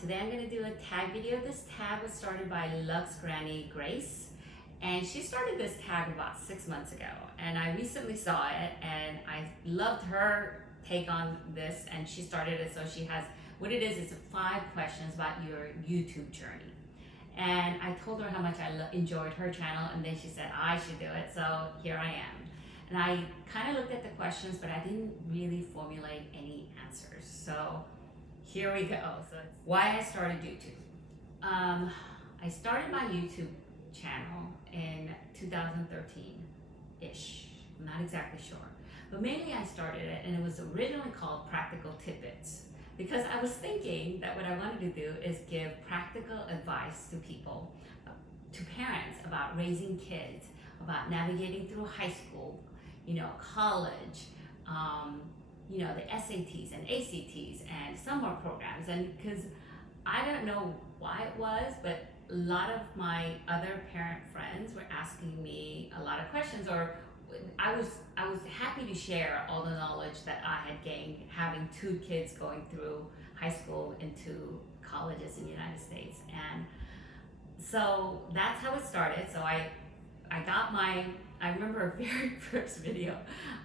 Today I'm going to do a tag video. This tag was started by Luxgranny Grace, and she started this tag about 6 months ago, and I recently saw it and I loved her take on this, and she started it. So she has, what it is 5 questions about your YouTube journey. And I told her how much I enjoyed her channel, and then she said I should do it, so here I am. And I kind of looked at the questions, but I didn't really formulate any answers. So here we go. So why I started YouTube. I started my YouTube channel in 2013-ish. I'm not exactly sure. But mainly I started it, and it was originally called Practical Tidbits, because I was thinking that what I wanted to do is give practical advice to people, to parents, about raising kids, about navigating through high school, college, the SATs and ACTs and summer programs. And because I don't know why it was, but a lot of my other parent friends were asking me a lot of questions, or I was happy to share all the knowledge that I had gained having 2 kids going through high school into colleges in the United States. And so that's how it started. So I remember a very first video,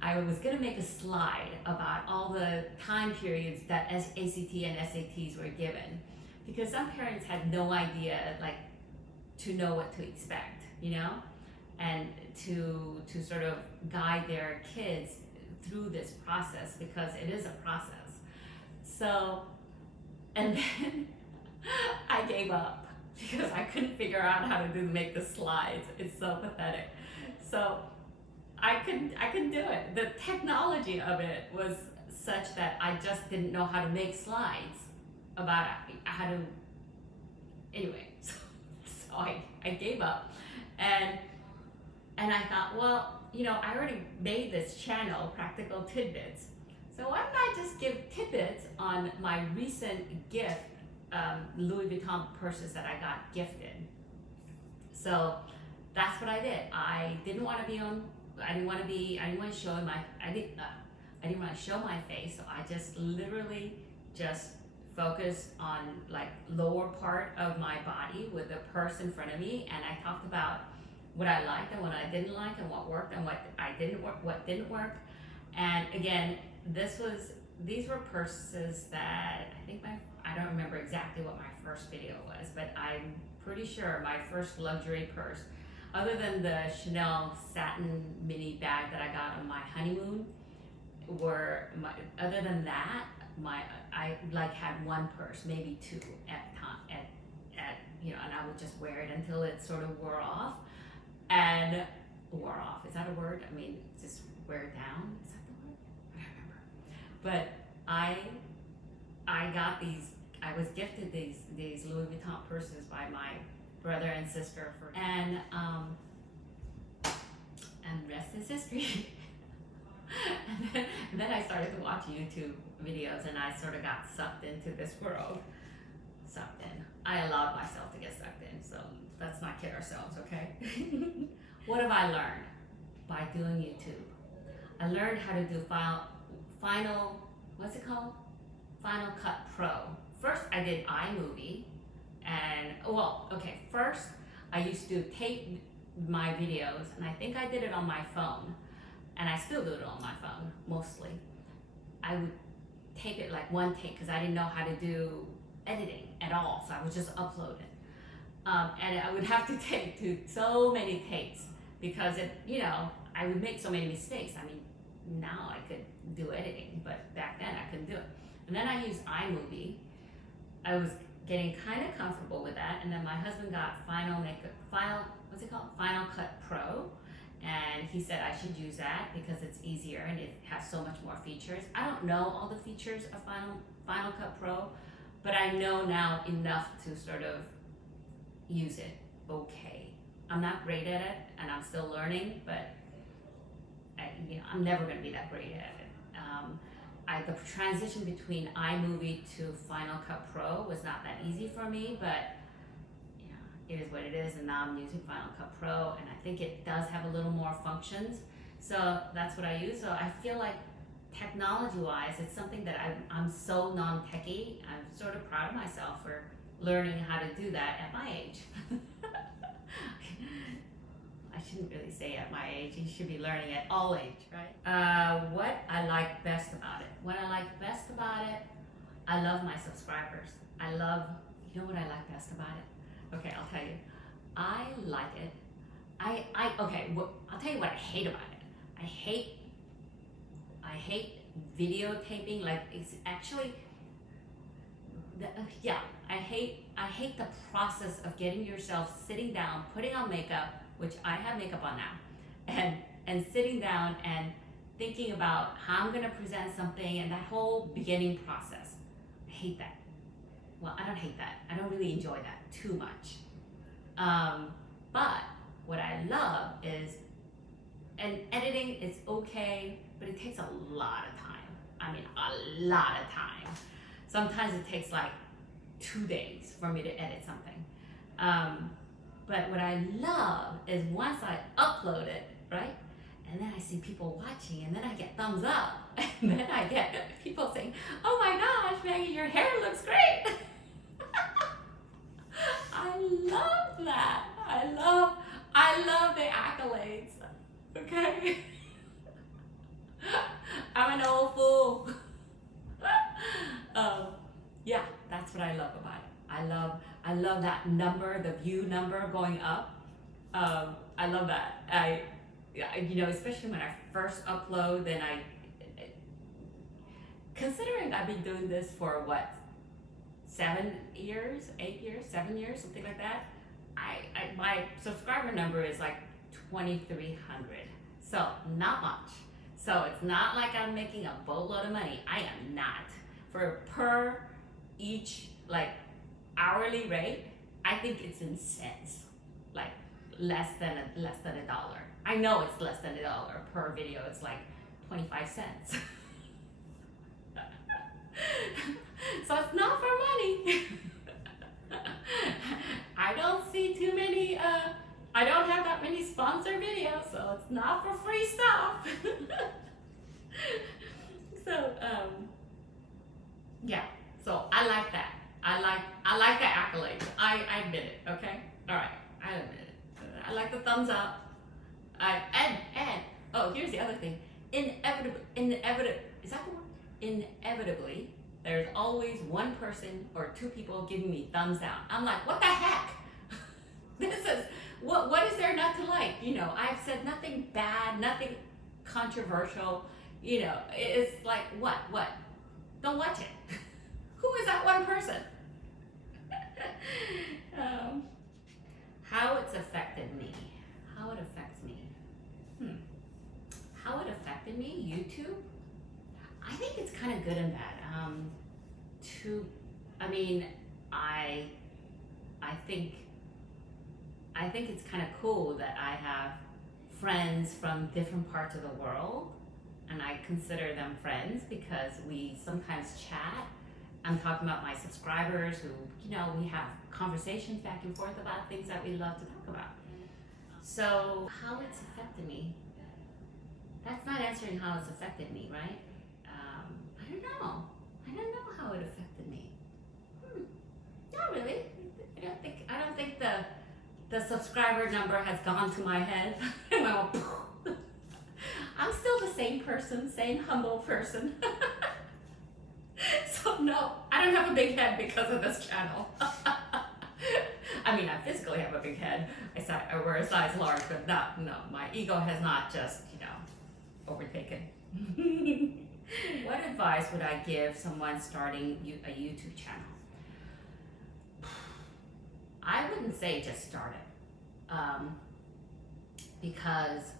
I was gonna make a slide about all the time periods that ACT and SATs were given, because some parents had no idea, to know what to expect, and to sort of guide their kids through this process, because it is a process. So, and then I gave up because I couldn't figure out how to make the slides. It's so pathetic. So I couldn't do it. The technology of it was such that I just didn't know how to make slides about how to, anyway, so I gave up. And I thought, well, I already made this channel, Practical Tidbits, so why don't I just give tidbits on my recent gift, Louis Vuitton purses that I got gifted. So that's what I did. I didn't want to show my face, so I just literally just focused on lower part of my body with the purse in front of me, and I talked about what I liked and what I didn't like, and what worked and what didn't work. And again, these were purses that I don't remember exactly what my first video was, but I'm pretty sure my first luxury purse, other than the Chanel satin mini bag that I got on my honeymoon, other than that, I had one purse, maybe 2 at time, and I would just wear it until it sort of wore off. And wore off, is that a word? I mean, just wear it down, is that the word? I don't remember. But I got these, I was gifted these Louis Vuitton purses by my brother and sister, and rest is history. and then I started to watch YouTube videos, and I sort of got sucked into this world. Sucked in. I allowed myself to get sucked in, so let's not kid ourselves, okay? What have I learned by doing YouTube? I learned how to do Final Cut Pro. First I did iMovie, and first I used to tape my videos, and I think I did it on my phone, and I still do it on my phone mostly. I would tape it one take, because I didn't know how to do editing at all, so I would just upload it. And I would have to take so many takes, because I would make so many mistakes. I mean, now I could do editing, but back then I couldn't do it. And then I used iMovie. I was getting kind of comfortable with that, and then my husband got Final Cut Pro, and he said I should use that because it's easier and it has so much more features. I don't know all the features of Final Cut Pro, but I know now enough to sort of use it okay. I'm not great at it, and I'm still learning, but I'm never going to be that great at it. The transition between iMovie to Final Cut Pro was not that easy for me, but it is what it is, and now I'm using Final Cut Pro, and I think it does have a little more functions, so that's what I use. So I feel like technology-wise, it's something that I'm so non-techy. I'm sort of proud of myself for learning how to do that at my age. I shouldn't really say at my age. You should be learning at all age, right? What I like best about it. What I like best about it, I love my subscribers. You know what I like best about it? Okay, I'll tell you. I like it. I'll tell you what I hate about it. I hate videotaping. Like, it's actually, I hate the process of getting yourself sitting down, putting on makeup, which I have makeup on now, and sitting down and thinking about how I'm gonna present something and that whole beginning process. I hate that. Well, I don't hate that. I don't really enjoy that too much. But what I love is, and editing is okay, but it takes a lot of time. I mean, a lot of time. Sometimes it takes like 2 days for me to edit something. But what I love is once I upload it, right? And then I see people watching, and then I get thumbs up. And then I get people saying, "Oh my gosh, Maggie, your hair looks great." I love that. I love the accolades. Okay? I'm an old fool. Yeah, that's what I love about it. I love that number, the view number going up. I love that. Especially when I first upload, then considering I've been doing this for what, 7 years, 8 years, 7 years, something like that. My subscriber number is like 2,300. So not much. So it's not like I'm making a boatload of money. I am not. For per each like hourly rate, I think it's in cents, like less than a dollar. I know it's less than $1 per video. It's like 25 cents. So it's not for money. I don't see too many. I don't have that many sponsored videos, so it's not for free stuff. So yeah. So I like that. I like the accolades. I admit it. Okay. All right. I admit it. I like the thumbs up. Oh, here's the other thing. Inevitably, is that the word? Inevitably, there's always one person or 2 people giving me thumbs down. I'm like, what the heck? This is what is there not to like? I've said nothing bad, nothing controversial. It's like what? Don't watch it. Who is that one person? How it's affected me. How it affects me. How it affected me, YouTube. I think it's kind of good and bad. I think it's kind of cool that I have friends from different parts of the world, and I consider them friends because we sometimes chat. I'm talking about my subscribers who, we have conversations back and forth about things that we love to talk about. So how it's affected me, that's not answering how it's affected me, right? I don't know how it affected me. Not really. I don't think the subscriber number has gone to my head. I'm still the same person, same humble person. So no, I don't have a big head because of this channel. I mean, I physically have a big head. I wear a size large, but no, my ego has not just, overtaken. What advice would I give someone starting a YouTube channel? I wouldn't say just start it. Because,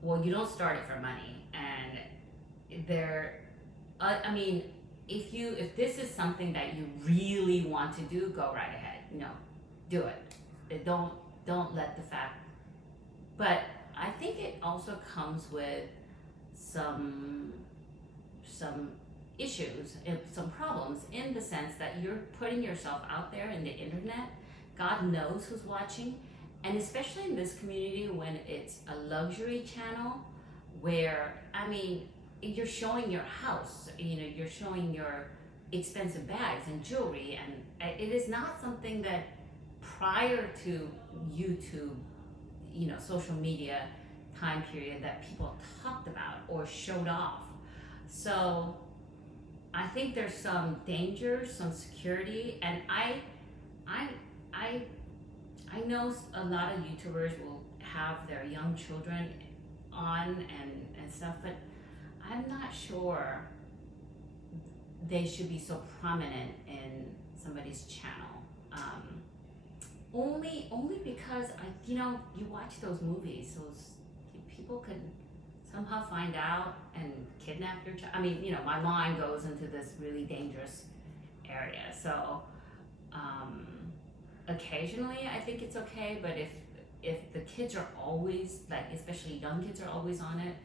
well, you don't start it for money. And if this is something that you really want to do, go right ahead. Do it. Don't let the fact. But I think it also comes with some issues and some problems in the sense that you're putting yourself out there in the internet. God knows who's watching, and especially in this community when it's a luxury channel where, you're showing your house, you're showing your expensive bags and jewelry, and it is not something that prior to YouTube, social media time period that people talked about or showed off. So I think there's some danger, some security, and I know a lot of YouTubers will have their young children on and stuff, but I'm not sure they should be so prominent in somebody's channel. Only because you watch those movies, those people could somehow find out and kidnap your child. My mind goes into this really dangerous area. So occasionally I think it's okay, but if the kids are always, like, especially young kids are always on it,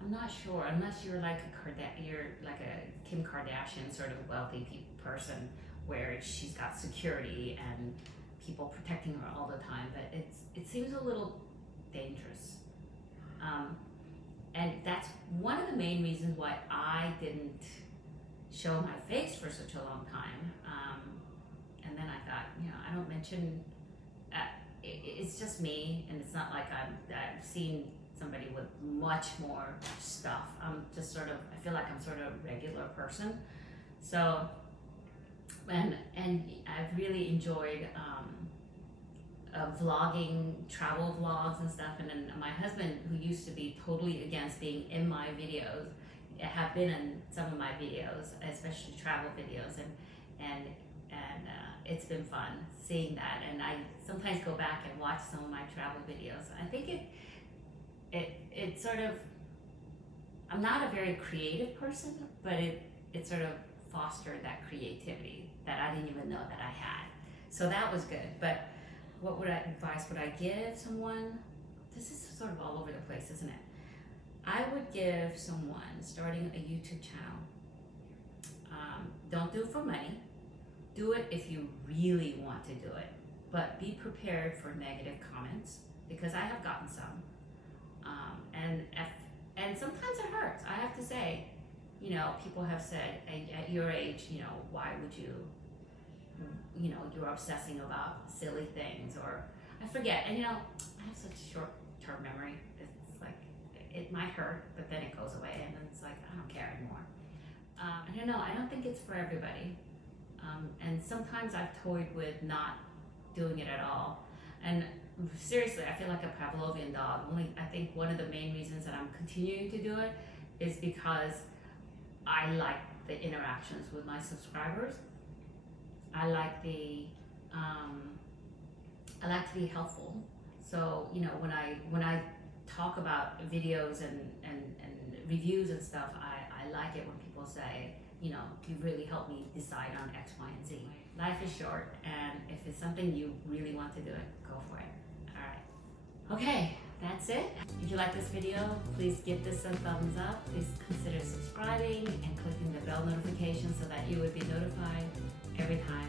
I'm not sure, unless you're like a Kim Kardashian sort of wealthy person where she's got security and people protecting her all the time, but it seems a little dangerous. And that's one of the main reasons why I didn't show my face for such a long time. And then I thought, I don't mention, it's just me, and it's not like I've seen somebody with much more stuff. I feel like I'm sort of a regular person. So, and I've really enjoyed vlogging, travel vlogs and stuff. And then my husband, who used to be totally against being in my videos, have been in some of my videos, especially travel videos, and it's been fun seeing that. And I sometimes go back and watch some of my travel videos. I think it sort of, I'm not a very creative person, but it sort of fostered that creativity that I didn't even know that I had. So that was good. But what advice would I give someone? This is sort of all over the place, isn't it? I would give someone starting a YouTube channel, don't do it for money. Do it if you really want to do it, but be prepared for negative comments, because I have gotten some. And sometimes it hurts. I have to say, people have said, at your age, why would you, you're obsessing about silly things, or I forget. And I have such short-term memory. It's like, it might hurt, but then it goes away, and then it's like, I don't care anymore. I don't know. I don't think it's for everybody. And sometimes I've toyed with not doing it at all. And seriously, I feel like a Pavlovian dog. I think one of the main reasons that I'm continuing to do it is because I like the interactions with my subscribers. I like to be helpful. So when I talk about videos and reviews and stuff, I like it when people say, you really helped me decide on X, Y, and Z. Life is short, and if it's something you really want to do it, go for it. All right. Okay, that's it. If you like this video, please give this a thumbs up. Please consider subscribing and clicking the bell notification so that you would be notified every time